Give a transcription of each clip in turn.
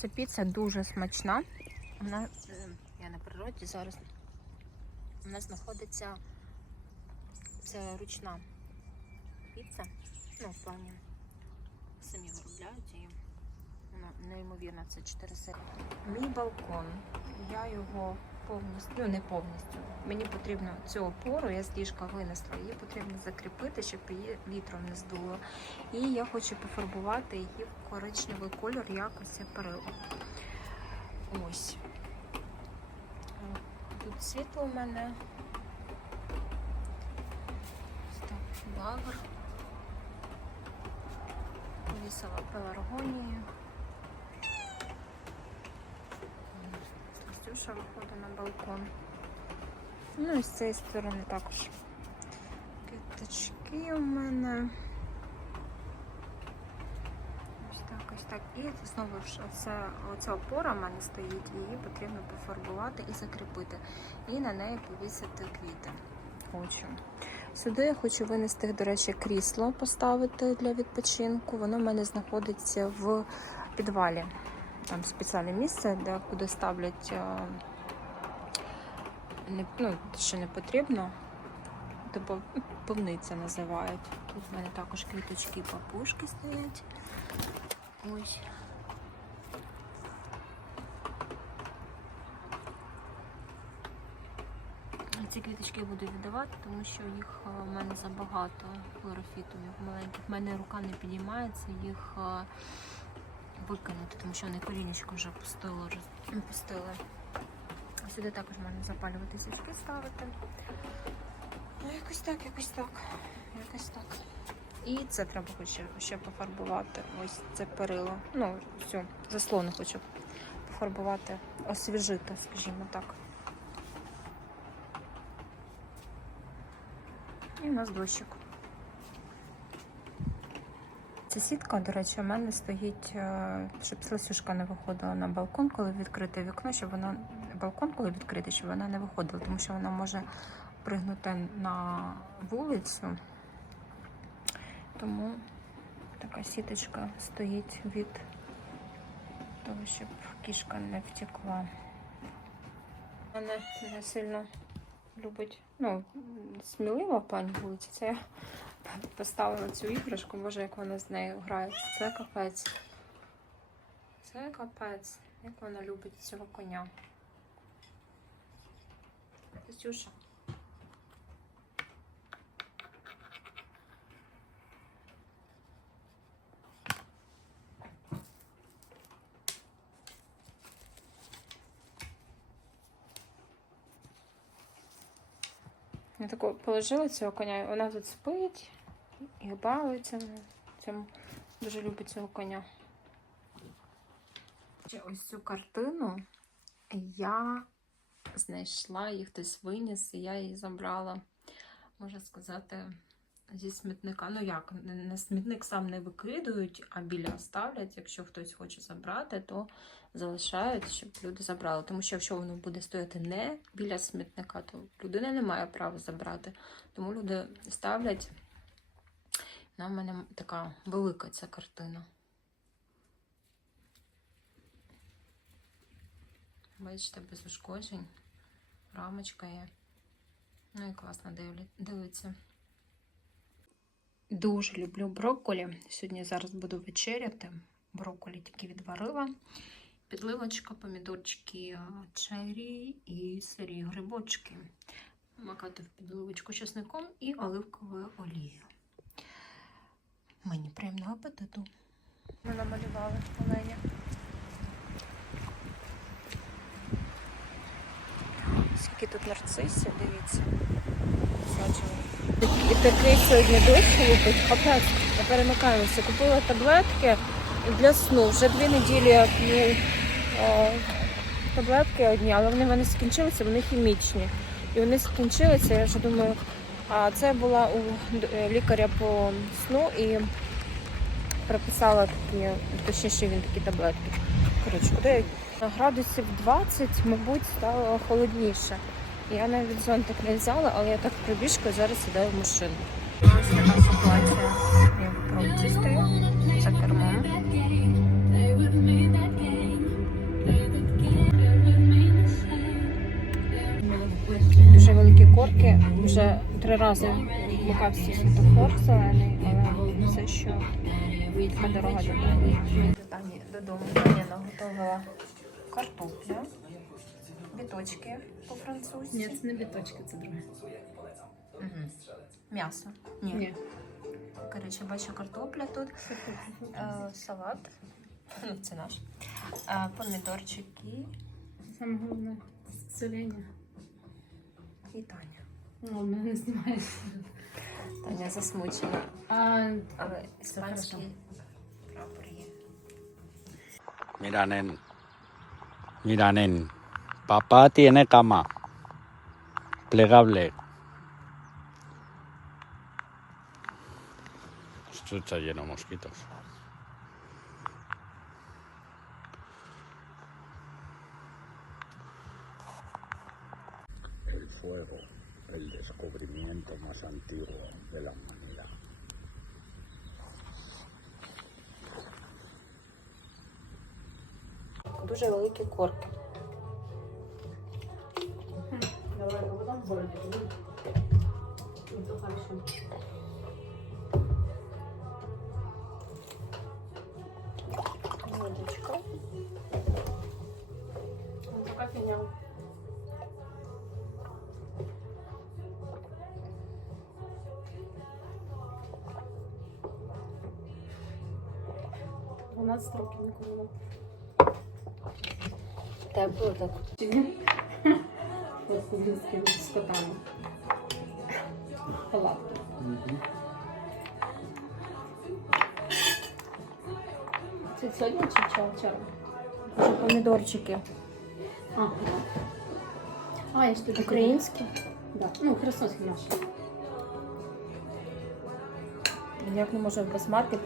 Ця піца дуже смачна. Вона, е, я на природі зараз. Вона знаходиться. Це ручна піца. Ну, в плані самі виробляють її. Вона неймовірна, це 4 сири. Мій балкон. Я його повністю, ну не повністю. Мені потрібно цю опору, я з ліжка винесла, її потрібно закріпити, щоб її вітром не здуло. І я хочу пофарбувати її в коричневий кольор, як ось це. Ось. Тут світло у мене. Ось так, лагер. Повісила пеларгонію. Настюша виходить на балкон. Ну і з цієї сторони також. Квіточки у мене. Ось так, ось так. І знову ж оце, оця опора в мене стоїть, її потрібно пофарбувати і закріпити. І на неї повісити квіти. Хочу. Сюди я хочу винести, до речі, крісло поставити для відпочинку. Воно в мене знаходиться в підвалі. Там спеціальне місце, де куди ставлять е, не, ну, що не потрібно. Тобто повниця називають. Тут в мене також квіточки папушки стоять. Ось. Ці квіточки я буду віддавати, тому що їх е, в мене забагато хлорофітових маленьких. В мене рука не підіймається, їх е, викинути, тому що вони корінечко вже пустило, роз- пустили. Сюди також можна запалювати свічки ставити. Ну, якось так, якось так. Якось так. І це треба ще, ще пофарбувати. Ось це перило. Ну, все, заслону хочу пофарбувати, освіжити, скажімо так. І у нас дощик. Ця сітка, до речі, у мене стоїть, е, щоб Сласюшка не виходила на балкон, коли відкрите вікно, щоб вона балкон, коли відкритий, щоб вона не виходила, тому що вона може пригнути на вулицю. Тому така сіточка стоїть від того, щоб кішка не втекла. Вона не сильно любить, ну, смілива в плані вулиці. Це я поставила цю іграшку, може, як вона з нею грає. Це капець. Це капець. Як вона любить цього коня. Катюша. Я таку положила цього коня, вона тут спить і балується. Цьому дуже любить цього коня. Ось цю картину я знайшла, її хтось виніс, і я її забрала, можна сказати, зі смітника. Ну як, на смітник сам не викидують, а біля ставлять. Якщо хтось хоче забрати, то залишають, щоб люди забрали. Тому що якщо воно буде стояти не біля смітника, то людина не має права забрати. Тому люди ставлять. На в мене така велика ця картина. Бачите, без ушкоджень. Рамочка є. Ну і класно дивиться. Дуже люблю брокколі. Сьогодні зараз буду вечеряти. Брокколі тільки відварила. Підливочка, помідорчики, а, чері і сирі грибочки. Макати в підливочку чесником і оливковою олією. Мені приємного апетиту. Ми намалювали оленя. Скільки тут нарцисів, дивіться. І такий сьогодні дощ лупить, капець. Я перемикаємося. Купила таблетки для сну. Вже дві неділі я п'ю е, таблетки одні, але вони в мене скінчилися, вони хімічні. І вони скінчилися, я вже думаю, а це була у е, лікаря по сну і прописала такі, точніше він такі таблетки. Коротше, куди градусів 20, мабуть, стало холодніше. Я навіть зонтик не взяла, але я так пробіжкою зараз іду в машину. Ось така ситуація. Я в стою за кермом. Дуже великі корки, вже три рази вмикався світофор зелений, але все ще така дорога додому. Тані додому Таня наготовила картоплю, біточки по-французьки. Ні, це не біточки, це друге. Мгм. М'ясо. Ні. Ні. Коротше, бачу картопля тут, е, салат. Ну, Це наш. Е, помідорчики Саме головне соління. і Таня. Ну, мене не знімаєш. Таня засмучена. А, Але іспанський прапор є. Mira, nen. Mira, nen. Papá tiene cama. Plegable. Esto está lleno de mosquitos. santiro de la humanidad. Дуже великі корки. Давай, ну потом ну, Водичка. Ну, вот такая фигня. 12 років не курила. Так було так. Чи ні? От кубинськими скотами. Палатки. Це сьогодні чи вчора? Це помідорчики. Ага. А, я ж тут Українські? Да. Ну, херсонські наші. Як не може без марки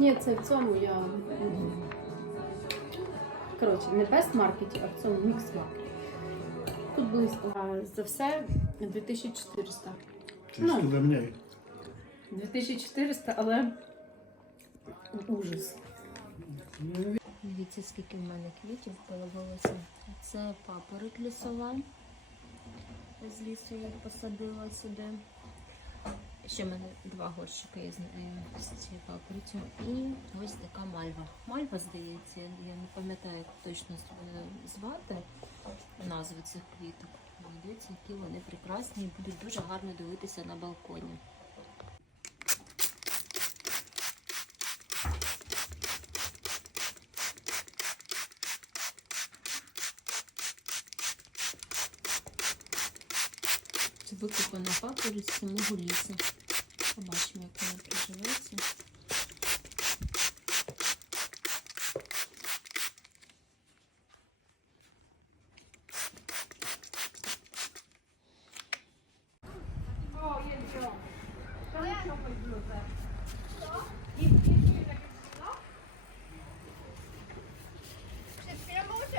ні, це в цьому я. Коротше, не без маркеті, а в цьому мікс маркеті. Тут близько. А за все 2400. Ну. для 2400, але ужас. Дивіться, скільки в мене квітів появилося. Це папороть лісова. З лісу я посадила сюди. Ще в мене два горщика є з е, цією папоротю. І ось така мальва. Мальва, здається, я не пам'ятаю, точно е, звати назви цих квіток. Дивіться, які вони прекрасні і будуть дуже гарно дивитися на балконі. Це викопана папороть з самого лісу. Побачимо, як вона приживеться.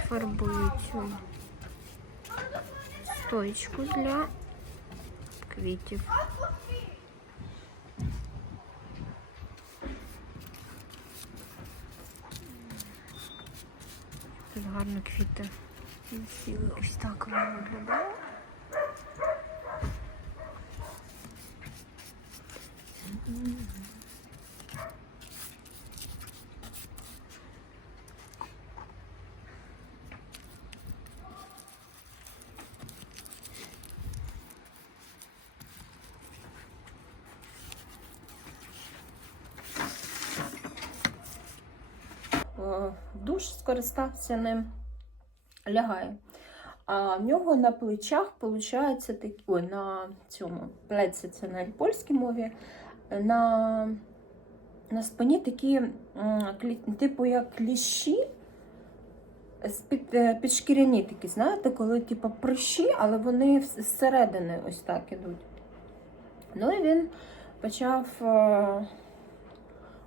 Фарбую цю стоечку для квітів. Тут гарно квіти. Сіли. Ось так воно виглядає. Е, душ скористався ним, лягає. А в нього на плечах, виходить, такі, ой, на цьому плеці це на польській мові, на, на спині такі, типу, як кліщі, е, підшкіряні такі, знаєте, коли типу, прищі, але вони зсередини ось так ідуть. Ну і він почав е,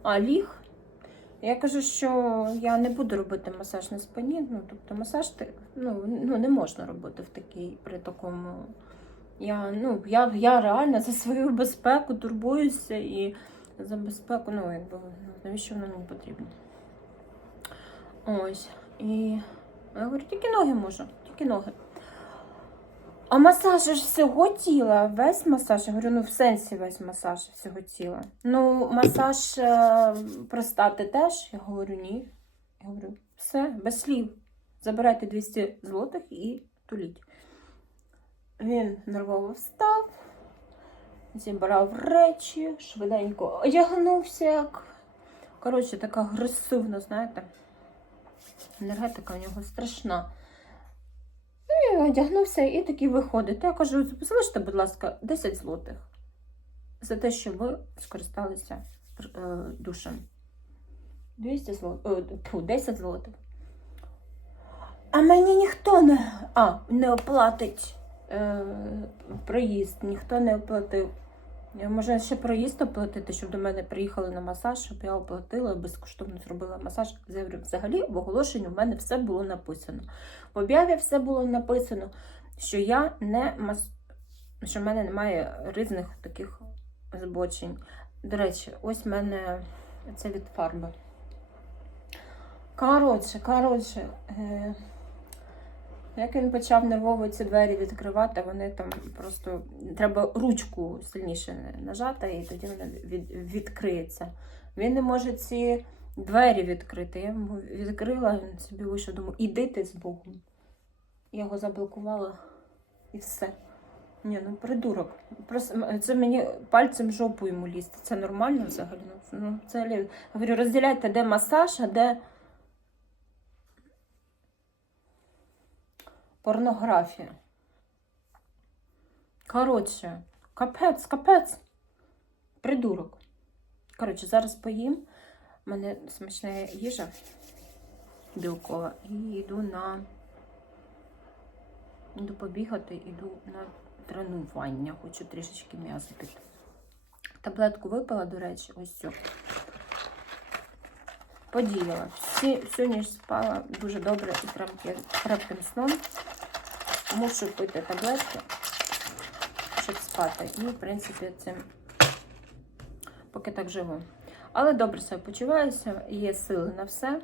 а, ліг. Я кажу, що я не буду робити масаж на спині. Ну, тобто масаж ну, ну, не можна робити в такій, при такому. Я, ну, я, я реально за свою безпеку турбуюся і за безпеку, ну, якби, навіщо воно мені потрібно? Ось. І я говорю, тільки ноги можу, тільки ноги. А масаж ж всього тіла, весь масаж, я говорю, ну в сенсі весь масаж всього тіла. Ну, масаж е, простати теж, я говорю, ні. Я говорю, все, без слів. Забирайте 200 злотих і туліть. Він нервово встав, зібрав речі, швиденько одягнувся, як. Коротше, така агресивна, знаєте. Енергетика в нього страшна. Одягнувся і такий виходить. Я кажу, залиште, будь ласка, 10 злотих за те, що ви скористалися е, душем. 200 злотих, фу, 10 злотих. А мені ніхто не, а, не оплатить е, проїзд, ніхто не оплатив. Я можу ще проїзд оплатити, щоб до мене приїхали на масаж, щоб я оплатила, безкоштовно зробила масаж. Взагалі в оголошенні в мене все було написано. В об'яві все було написано, що я не мас... що в мене немає різних таких збочень. До речі, ось в мене це від фарби. Коротше, коротше, е... як він почав нервово ці двері відкривати, вони там просто треба ручку сильніше нажати, і тоді вона від... відкриється. Він не може ці двері відкрити. Я йому відкрила, він собі вийшов, думаю, іди ти з Богом. Я його заблокувала і все. Ні, ну придурок. Просто це мені пальцем жопу йому лізти. Це нормально взагалі? Ну, це- лі- говорю, розділяйте, де масаж, а де порнографія. Коротше, капець, капець. Придурок. Коротше, зараз поїм. У мене смачна їжа білкова. І йду на. Йду побігати, йду на тренування. Хочу трішечки м'яса піти. Таблетку випила, до речі, ось цю. Подіяла. Всі, всю ніч спала дуже добре і крепким сном. Мушу пити таблетки, щоб спати. І, в принципі, цим поки так живу. Але добре себе почуваюся, є сили на все.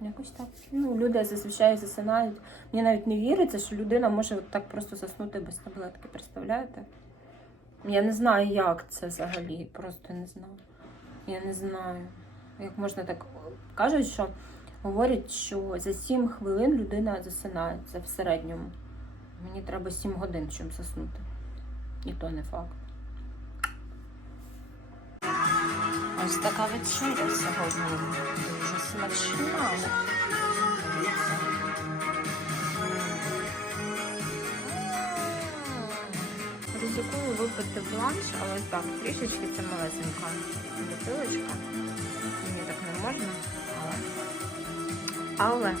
Якось так. Ну, люди зазвичай засинають. Мені навіть не віриться, що людина може так просто заснути без таблетки. Представляєте? Я не знаю, як це взагалі. Просто не знаю. Я не знаю. Як можна так. Кажуть, що говорять, що за 7 хвилин людина засинає. Це в середньому. Мені треба 7 годин, щоб заснути. І то не факт. Ось така вечеря сьогодні. Дуже смачна. Ризикую випити бланш, але так, трішечки це малесенька бутилочка. Мені так не можна, але. Але